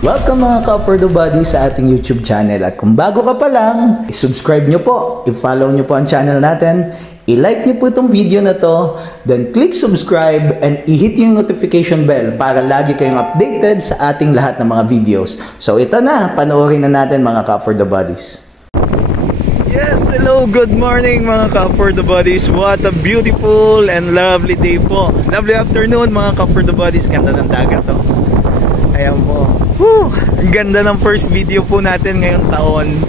Welcome mga ka-For The Body sa ating YouTube channel. At kung bago ka pa lang, subscribe nyo po, i-follow nyo po ang channel natin, i-like nyo po itong video na to, then click subscribe and i-hit yung notification bell para lagi kayong updated sa ating lahat ng mga videos. So ito na, panoorin na natin mga ka-For The Bodies. Yes, hello, good morning mga ka-For The Bodies. What a beautiful and lovely day po. Lovely afternoon mga ka-For The Bodies. Ganda ng dagat to. Ayan po. Whew! Ang ganda ng first video po natin ngayong taon.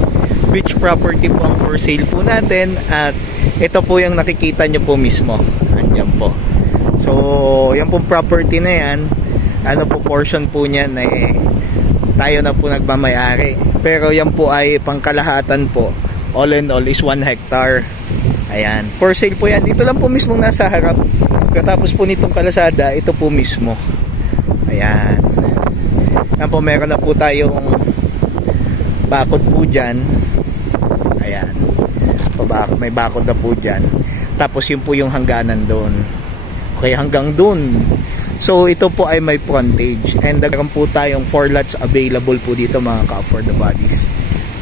Beach property po ang for sale po natin. At ito po yung nakikita nyo po mismo. Andyan po. So, yan pong property na yan. Ano po portion po niyan tayo na po nagmamayari. Pero yan po ay pangkalahatan po. All in all is 1 hectare. Ayan. For sale po yan. Dito lang po mismo nasa harap. Katapos po nitong kalasada, ito po mismo. Ayan. Yan po, meron na po tayong bakod po dyan. Ayan. May bakod na po dyan. Tapos yun po yung hangganan doon. Okay, hanggang doon. So ito po ay may frontage. And meron po tayong 4 lots available po dito mga ka-For The Bodies.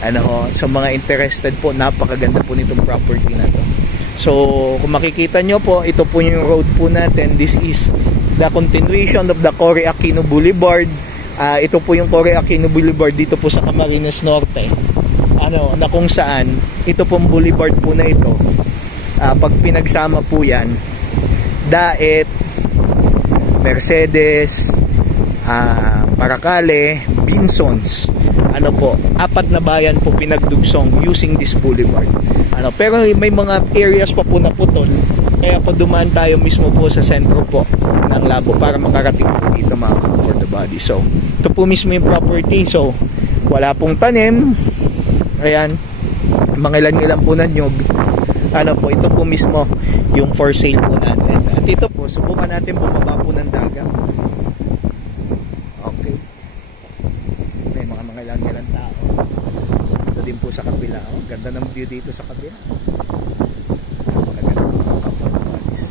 Ano ho, sa mga interested po, napakaganda po nitong property na to. So kung makikita nyo po, ito po yung road po natin. This is the continuation of the Cory Aquino Boulevard. Ito po yung Cory Aquino Boulevard dito po sa Camarines Norte. Na kung saan ito pong boulevard po na ito, pag pinagsama po yan, Daet, Mercedes, Paracale, Binsons, po, 4 na bayan po pinagdugsong using this boulevard. Pero may mga areas pa po na putol, kaya po dumaan tayo mismo po sa sentro po ng Labo para makarating po dito mga For The Body. So ito po mismo yung property. So wala pong tanim. Ayan, mga ilan po na nyog. Po, ito po mismo yung for sale po natin. At ito po, subukan natin bumaba po ng dagat. Okay, may mga ilan tao. Ito din po sa kabila. Ganda ng view dito sa kabila. Napakaganda mga For The Bodies.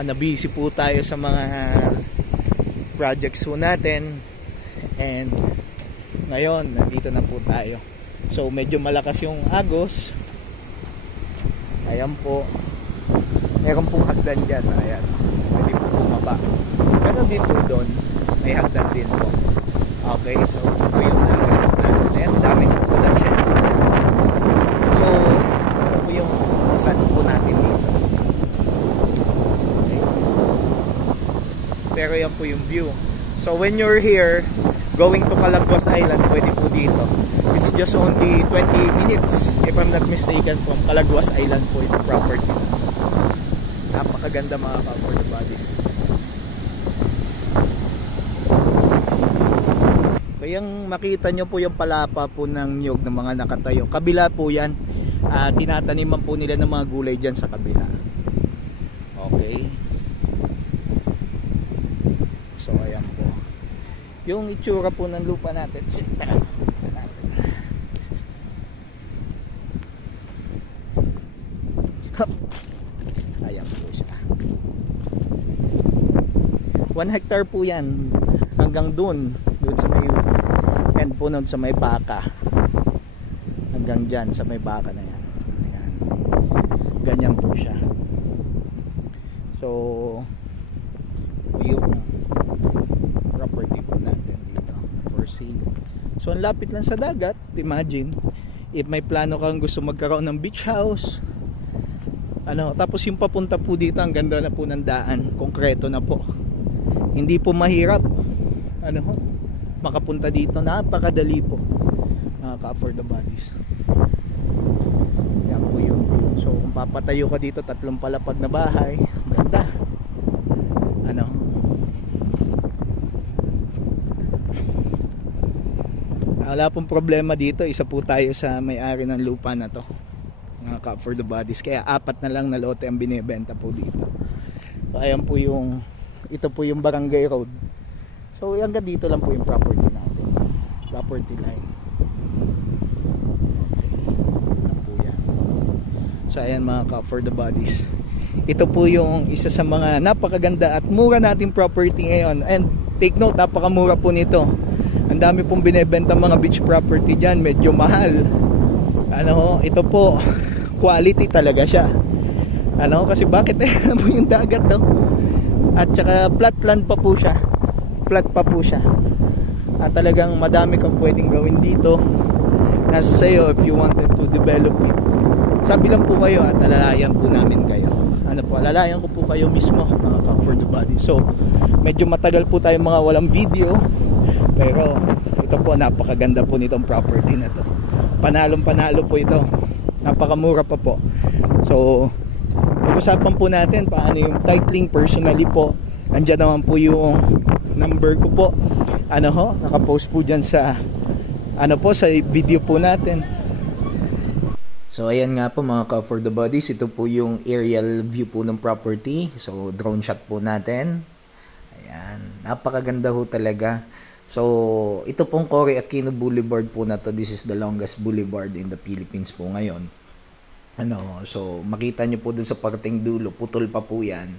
Nabisi po tayo sa mga projects po natin. And ngayon, nandito na po tayo. So medyo malakas yung agos. Ayan po. Meron pong hagdan dyan. Ayan. Pwede po bumaba. Pero dito doon, may hagdan din po. Okay. So ito po yung natin. Daming production. So ito po yung sun po natin dito. Okay. Pero yan po yung view. So when you're here going to Calaguas Island, pwede po dito. It's just only 20 minutes if I'm not mistaken from Calaguas Island po yung property. Napakaganda mga ka-For The Bodies. Kayang makita nyo po yung palapa po ng nyog ng mga nakatayo. Kabila po yan. Tinataniman po nila ng mga gulay dyan sa kabila. Okay. So ayan po yung itsura po ng lupa natin. Ayan po siya. 1 hectare po yan hanggang dun sa may end po nun sa may baka, hanggang dyan sa may baka na yan. Ayan. Ganyan po siya. So yung property po natin dito for sale. So ang lapit lang sa dagat. Imagine if may plano kang gusto magkaroon ng beach house, tapos yung papunta po dito, ang ganda na po ng daan, konkreto na po, hindi po mahirap makapunta dito, napakadali po mga For The Bodies. Yan po yung view. So kung papatayo ka dito, 3 palapag na bahay, ganda. Wala pong problema dito. Isa po tayo sa may-ari ng lupa na to mga For The Bodies. Kaya 4 na lang na lote ang binibenta po dito. So ayan po yung, ito po yung barangay road. So hanggang dito lang po yung property natin, property line. Okay, po yan. So ayan mga For The Bodies. Ito po yung isa sa mga napakaganda at mura nating property ngayon. And take note, napakamura po nito. Ang dami pong binebenta mga beach property dyan, medyo mahal. Ano, ito po, quality talaga siya. Ano, kasi bakit ano po yung dagat to? At saka flat land pa po siya. Flat pa po siya. At talagang madami kang pwedeng gawin dito. Nasa sa'yo if you wanted to develop it. Sabi lang po kayo at alalayan po namin kayo. Ano po, alalayan ko po kayo mismo mga Comfort the Body. So, medyo matagal po tayo mga walang video. Pero ito po, napakaganda po nitong property na to. Panalong panalo po ito. Napakamura pa po. So, pag-usapan po natin paano yung titling personally po. Andiyan naman po yung number ko po. Ano ho, nakapost po dyan sa ano po, sa video po natin. So ayan nga po mga Comfort the Bodies, ito po yung aerial view po ng property. So drone shot po natin. Ayan, napakaganda ho talaga. So ito pong Cory Aquino Boulevard po na to. This is the longest boulevard in the Philippines po ngayon. Ano, so makita nyo po dun sa parteng dulo, putol pa po yan.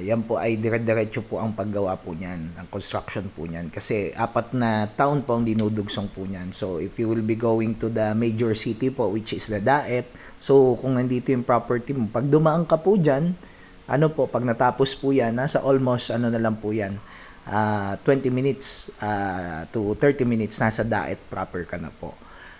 Yan po ay dire-diretso po ang paggawa po niyan, ang construction po niyan. Kasi 4 na taon po ang dinudugsong po niyan. So if you will be going to the major city po, which is the Daet, so kung nandito yung property mo, pag dumaan ka po dyan, ano po, pag natapos po yan, nasa almost ano na lang po yan, 20 minutes to 30 minutes, nasa Daet proper ka na po.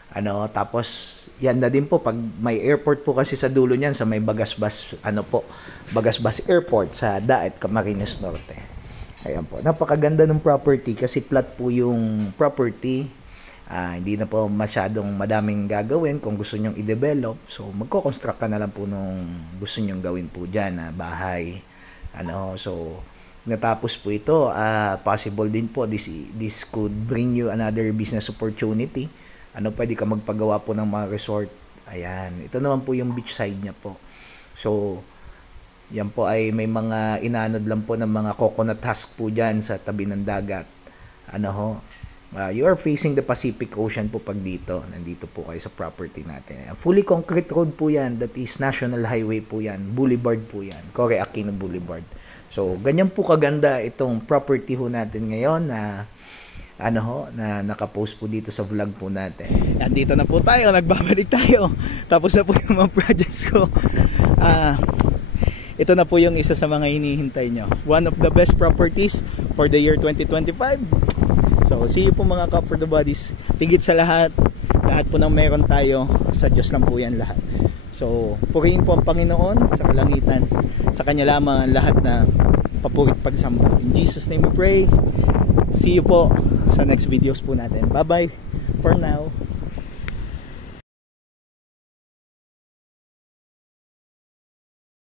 Ano, tapos yan na din po pag may airport po kasi sa dulo niyan, sa may Bagasbas, ano po, Bagasbas Airport sa Daet, Camarines Norte. Ayan po, napakaganda ng property kasi flat po yung property. Hindi na po masyadong madaming gagawin kung gusto nyong i-develop. So magko-construct ka na lang po nung gusto nyong gawin po dyan na bahay. Ano, so natapos po ito, possible din po this could bring you another business opportunity. Ano, pwede ka magpagawa po ng mga resort. Ayan, ito naman po yung beach side niya po. So yan po ay may mga inanod lang po ng mga coconut husk po dyan sa tabi ng dagat. Ano ho, you are facing the Pacific Ocean po pag dito. Nandito po kayo sa property natin. Fully concrete road po yan. That is National Highway po yan. Boulevard po yan. Cory Aquino Boulevard. So, ganyan po kaganda itong property ho natin ngayon na ano ho, na nakapost po dito sa vlog po natin. Andito na po tayo. Nagbabalik tayo. Tapos na po yung mga projects ko. Ito na po yung isa sa mga hinihintay nyo. One of the best properties for the year 2025. So, see you po mga Comfort the Bodies. Tigit sa lahat po ng meron tayo, sa Diyos lang po yan lahat. So, purihin po ang Panginoon sa kalangitan. Sa Kanya lamang ang lahat na papurit pagsamba. In Jesus' name we pray. See you po sa next videos po natin. Bye-bye for now.